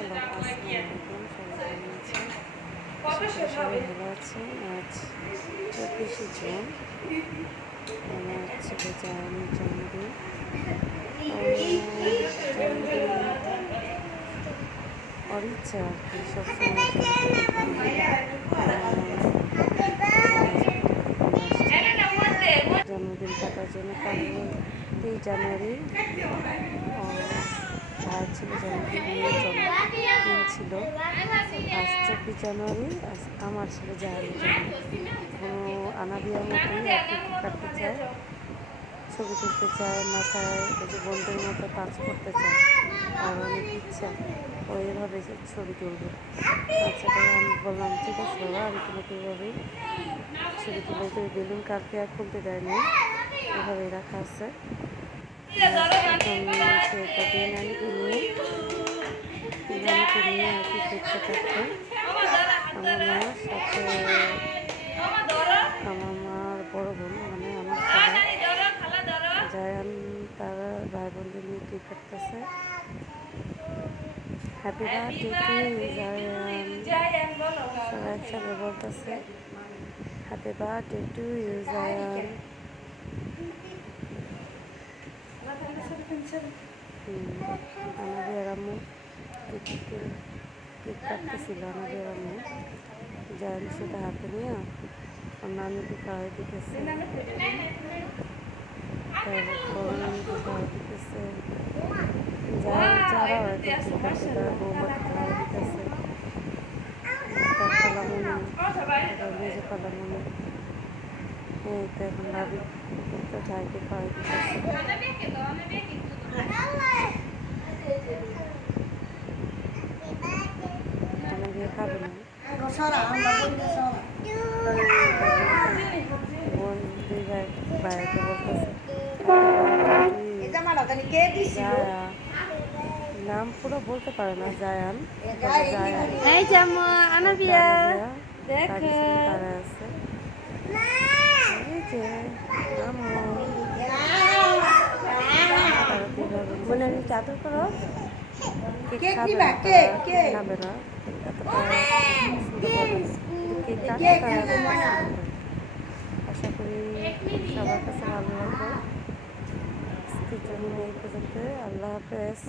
Hello, আসসালামু আলাইকুম। সবাই কেমন আছেন? আশা করি সবাই ভালো আছেন। আজ 24শে জুন আমার ছেলে জায়ানের জন্মদিন। জন্মদিন ওর ইচ্ছা আর কি, সবসময় জন্মদিন কাটার জন্য। কারণ 23 জানুয়ারি ভাইয়ের ছেলে জন্মদিন ছিল। আজ 24 জানুয়ারি আজ আমার ছেলে জায়ানের জন্মদিন। আনাবিয়ার মতোই আর কি কাটতে চায়, ছবি তুলতে চায়, মাথায় এই যে বন্ধুর মতো কাজ করতে চায়, আর অনেক ইচ্ছা ওইভাবে ছবি তুলবে। আচ্ছা, আমি বললাম ঠিক আছে বাবা, আমি তোমাকে এইভাবেই ছবি তুলে দেবে। বেলুন কালকে আর খুলতে দেয়নি, এভাবেই রাখা আছে। এখন সেটা দিয়ে নানিকে নিয়ে আর কি কেকটা কাটতে আমার মার সাথে, আমার মার বড় বোন মানে আমার খালা জায়ান, তার ভাই বোনদের নিয়ে কেক কাটতেছে। হ্যাপি বার্থডে টু জায়ান, সবাই একসাথে বলতেছে happy birthday to you Zayan. আমাদের আম্মু কেক কাটতেছিল, আমাদের আম্মু জায়ান সেটা হাতে নিয়ে ওর নানিকে খাওয়াই দিতেছে, তারপর নানিকে খাওয়াই দিতেছে। যারা হয়তো কেক কাটছে তারা বৌমাকে খাওয়াই দিতেছে, তার খালামুনি, তার মেজো খালামুনি। এই তো এখন ভাবি তো ভাইকে খাওয়াই দিতেছে। দিয়ে খাবে না, বোন দুই ভাইকে বলতেছে নাম পুরো বলতে পারে না, জায়ান তারা আছে। চাদর করো, কেক খাবে না, আশা করি সবার কাছে ভালো লাগবে। আজকের জন্য এই পর্যন্ত। আল্লাহ হাফেজ।